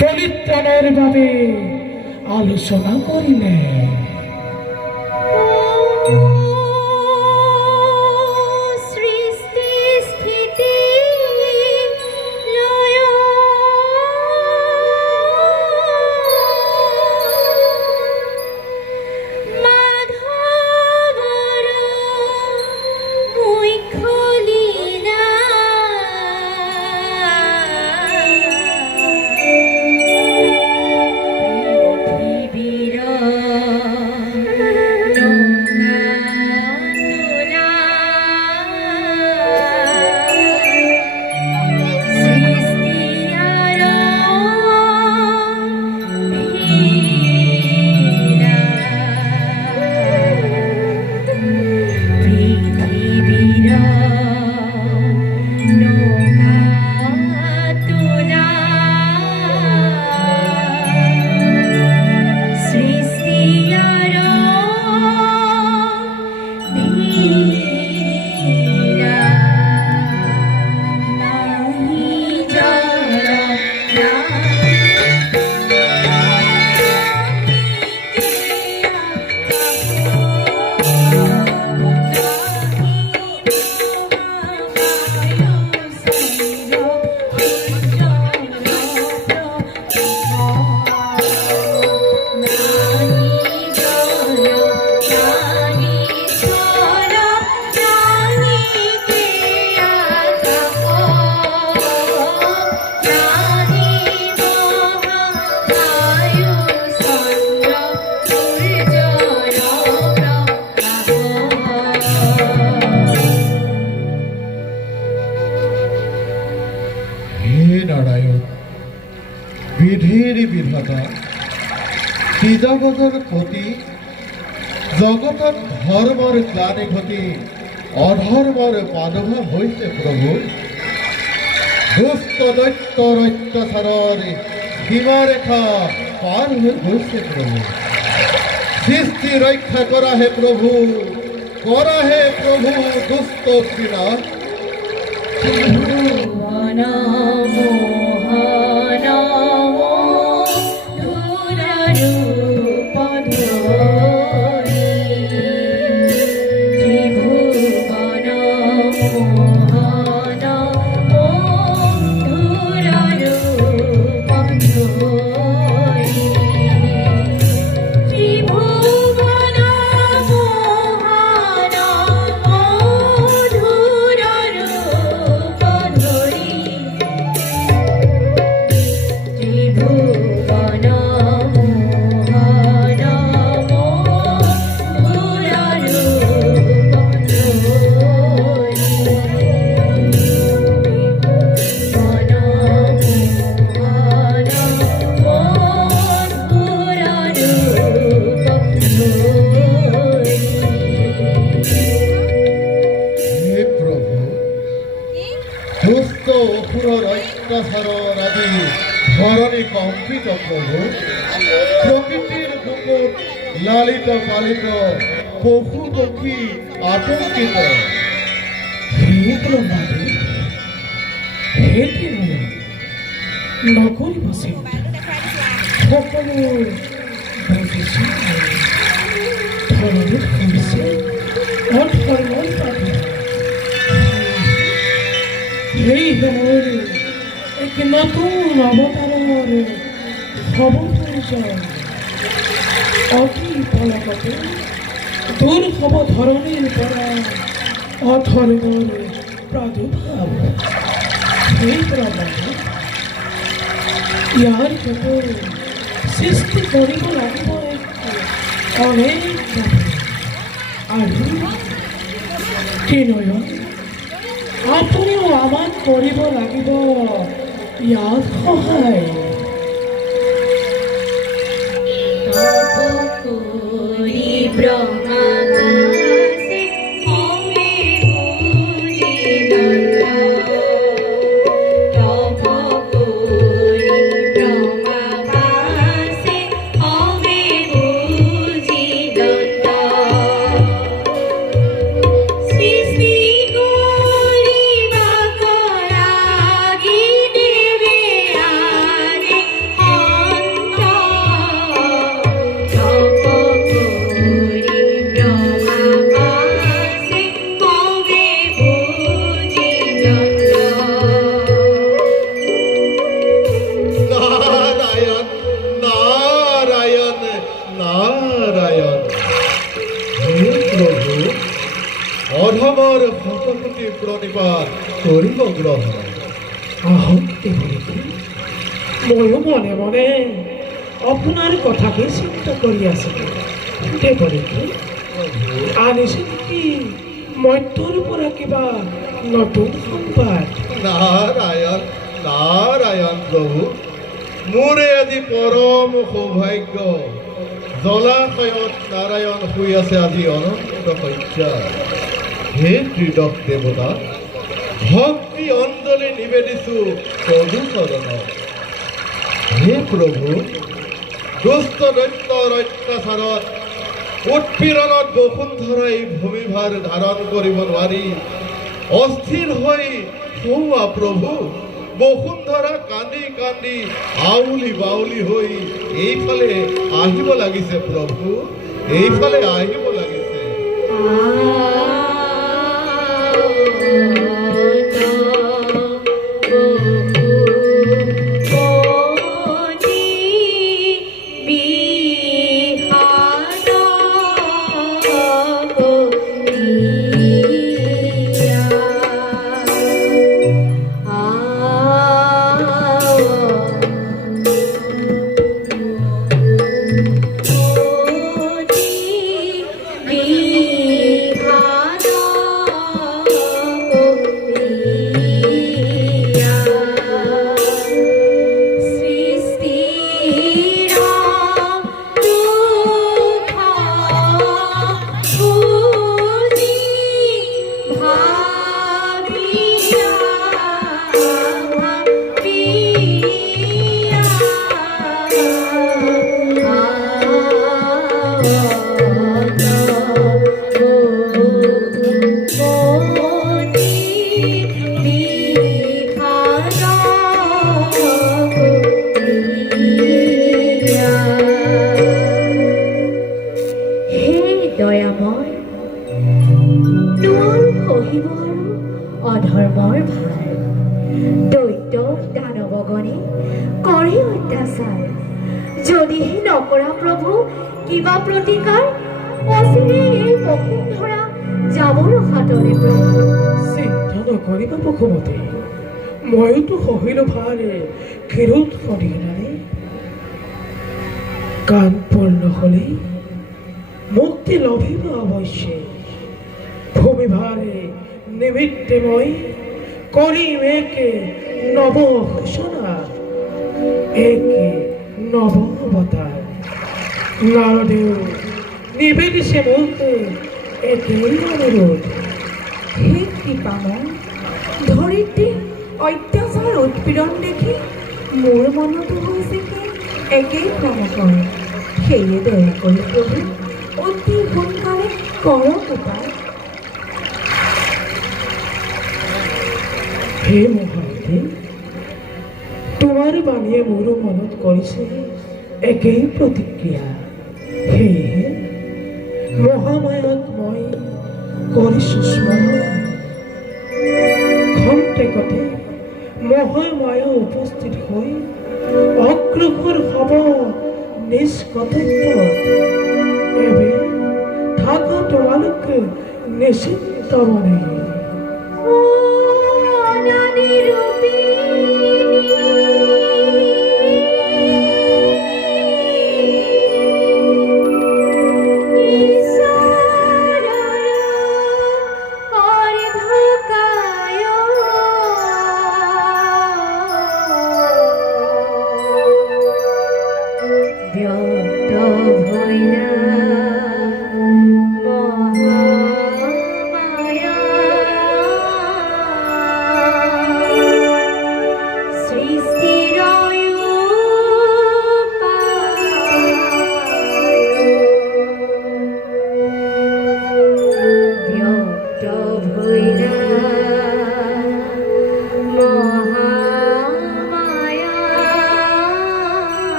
পৰিত্ৰাণেৰ ভাবে আলোচনা কৰিলে। বিধিৰ বিধাতা জগতৰ পতি জগতত ধৰ্মৰ গ্লানি ঘটি অধৰ্মৰ প্ৰাদুৰ্ভাৱ হৈছে প্ৰভু। দুষ্ট দৈত্যৰ অত্যাচাৰৰ সীমাৰেখা পাৰ হৈ গৈছে প্ৰভু। সৃষ্টি ৰক্ষা কৰা হে প্ৰভু, দুষ্ট বিনাশ। ধৰণী কম্পিত প্ৰভু, প্ৰকৃতিৰ বুকুত লালিত পালিত পশু পক্ষী আতঙ্কিত। নকৰিব চিন্তা, সকলো বুজিছো। ধৰণীত হৈছে অধৰ্মৰ পাপী। সেয়েহে মোৰ এক নতুন অৱতাৰৰ হ'ব প্ৰয়োজন। অতি পলকতে দূৰ হ'ব ধৰণীৰ পৰা অধৰ্মৰ প্ৰাদুৰ্ভাৱ। সেই প্ৰমাণে ইয়াৰ ক্ষেত্ৰত সৃষ্টি কৰিব লাগিব অনেক আৰু কিনয় আপুনিও আমাক কৰিব লাগিব ইয়াত সহায়। I কৃপাত কৰিব গ্ৰহণ। আহক দেৱৰীকে, ময়ো মনে মনে আপোনাৰ কথাকে চিন্তা কৰি আছিলোঁ। দেৱৰীকে, আনিছে নেকি মধ্যৰ পৰা কিবা নতুন সংবাদ? নাৰায়ণ নাৰায়ণ প্ৰভু, মোৰে আজি পৰম সৌভাগ্য। জলাশয়ত নাৰায়ণ শুই আছে আজি অনন্ত শয্যা। হে ত্ৰিদশ দেৱতা, ভক্তি অঞ্জলি নিবেদিছোঁ তদুচৰণত। হে প্ৰভু, দুষ্ট দৈত্যৰ অত্যাচাৰত উৎপীড়নত বসুন্ধৰাই ভূমিভাৰ ধাৰণ কৰিব নোৱাৰি অস্থিৰ হৈ হোৱা প্ৰভু, বসুন্ধৰা কান্দি কান্দি আউলি বাউলি হৈ এইফালে আহিব লাগিছে প্ৰভু, এইফালে আহিব লাগিছে। অধৰ্মৰ ভাৰ দৈত্য দানৱগণে কৰে অত্যাচাৰ। যদিহে নকৰা প্ৰভু কিবা প্ৰতিকাৰ, অচিৰে এই বসুন্ধৰা যাব ৰসাতলে প্ৰভু। চিন্তা নকৰিবা বসুমতী, ময়োতো সহিলো ভাৰে ক্ষীৰোদ সদিনাৰে। কাণ পূৰ্ণ হ'লেই মুক্তি লভিব অৱশ্যে। ভূমিভাৰে নিমিত্তে মই কৰিম একে নৱ ঘোষণা, একে নৱ অৱতাৰ। নাৰদেও নিবেদিছে মোক একেই অনুৰোধ। হে কৃপাময়, ধৰিত্ৰী অত্যাচাৰ উৎপীড়ন দেখি মোৰ মনতো হৈছে কি একেই ক্ৰমকৰ। সেয়ে দয়া কৰি প্ৰভু অতি সোনকালে কৰক উপায়। হে মহামতী, তোমাৰ বাণীয়ে মোৰো মনত কৰিছে একেই প্ৰতিক্ৰিয়া। সেয়েহে মহামায়াক মই কৰিছোঁ স্মৰণ। খন্তেকতে মহামায়া উপস্থিত হৈ অগ্ৰসৰ হ'ব নিজ কৰ্তব্যত। এবে থাকা তোমালোকে নিশ্চিন্ত মনে।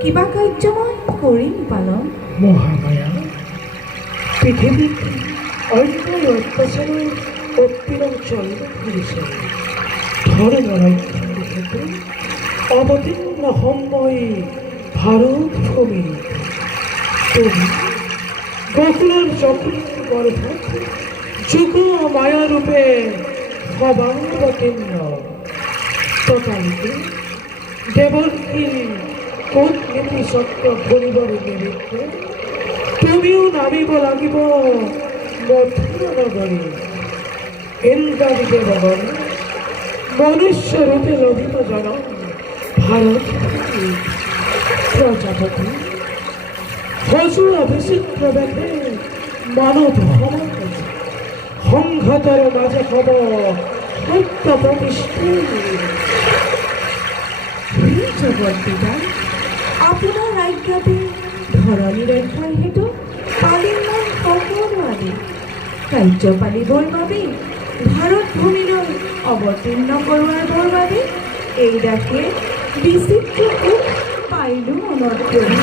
কিবা কাৰ্য মই কৰিম পালন। মহামায়া পৃথিৱীত অন্যায় অত্যাচারের উৎপীড়ন চলিত ফিরেছে ধর্ম রক্ষার ক্ষেত্রে অবতীর্ণ সম্ময় ভারত ভূমি তুমি গোকুলের যখন গর্ভত যুগ মায়ারূপে অবতীর্ণ তথালিতে দেবর্ষী কূটনীতি সত্য পরিবার নিমিত্তে তুমিও নামিব লাগিব মথুরা নগরী ইন্দ্রাদি দেবগণ মনুষ্য রূপে লভিত জন ভারত প্রজাপতি হজু অভিষিক্ত দেখে মানব সমাজ সংঘাতের মাঝে হব সত্য প্রতিষ্ঠিত জগতপিতা আপোনাৰ ৰাজ্যতে ধৰণী ৰক্ষাৰ হেতু পালিমান সকলো আদি কাৰ্য পালিবৰ বাবে ভাৰত ভূমিলৈ অৱতীৰ্ণ কৰোৱাৰ বাবে এই দাসে বিচিত্ৰ সুখ পাইলো মনত কৰি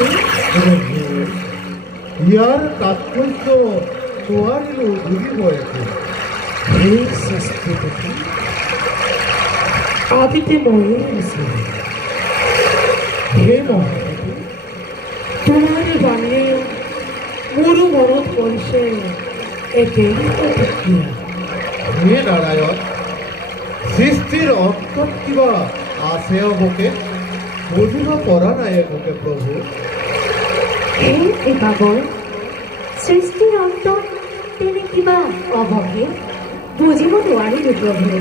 ইয়াৰ তাৎপৰ্য নোৱাৰিলো বুজিব একো সেই সৃষ্টি দেখি আদিতে ময়ে আছে হে মহাদেৱী তোমাৰ বাণীয়ে মোৰো মনত পৰিছে একেই প্ৰতিক্ৰিয়া হে নাৰায়ণ সৃষ্টিৰ অন্তত কিবা আছে অবকে বুজিব পৰা নাই একোকে প্ৰভু এই কৃপাবৰ সৃষ্টিৰ অন্তত তেনে কিবা অভাৱে বুজিব নোৱাৰিলো প্ৰভুৱে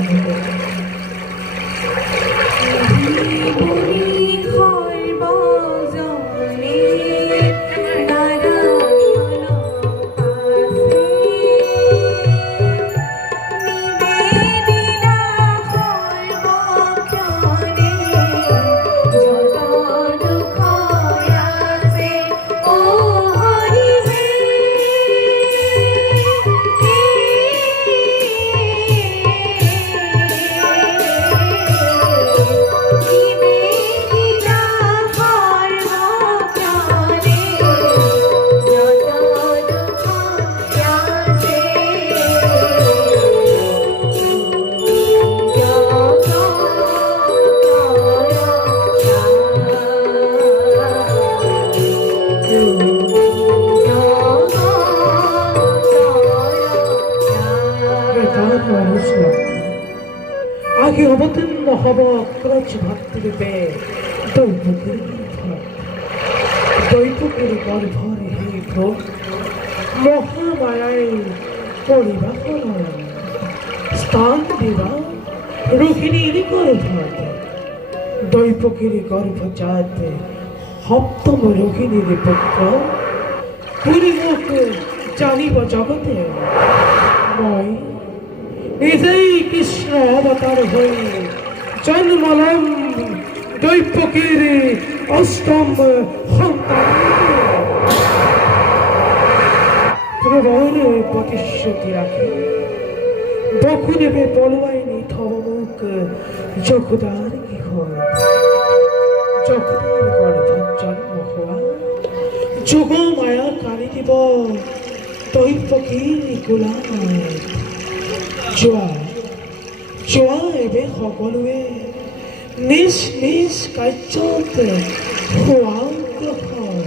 আগে অবতীর্ণ হব ক্রচ ভক্তিরূপে দৈবকের গর্ভরে হে প্রভু মহামায়ায় পরিবাহন স্থান দেবা রোহিণীর গর্ভত দৈবকের গর্ভজাত সপ্তম রোহিণীর পুত্র পরিমুখ জানিব জগতে মই নিজেই কৃষ্ণ অবতার হয়ে জন্মলম দৈবকীর অষ্টম সন্তান প্রবল প্রতিশ্রুতি রাখে বকুদেবে বলবাইনি থবমুখ যখুদার গৃহ যখুদার গর্ভত জন্ম হওয়া যুগ মায়া কালি দিব দৈবকীর গোলামায় যোৱা এবে সকলোৱে নিজ নিজ কাৰ্যত হোৱা গ্ৰহণ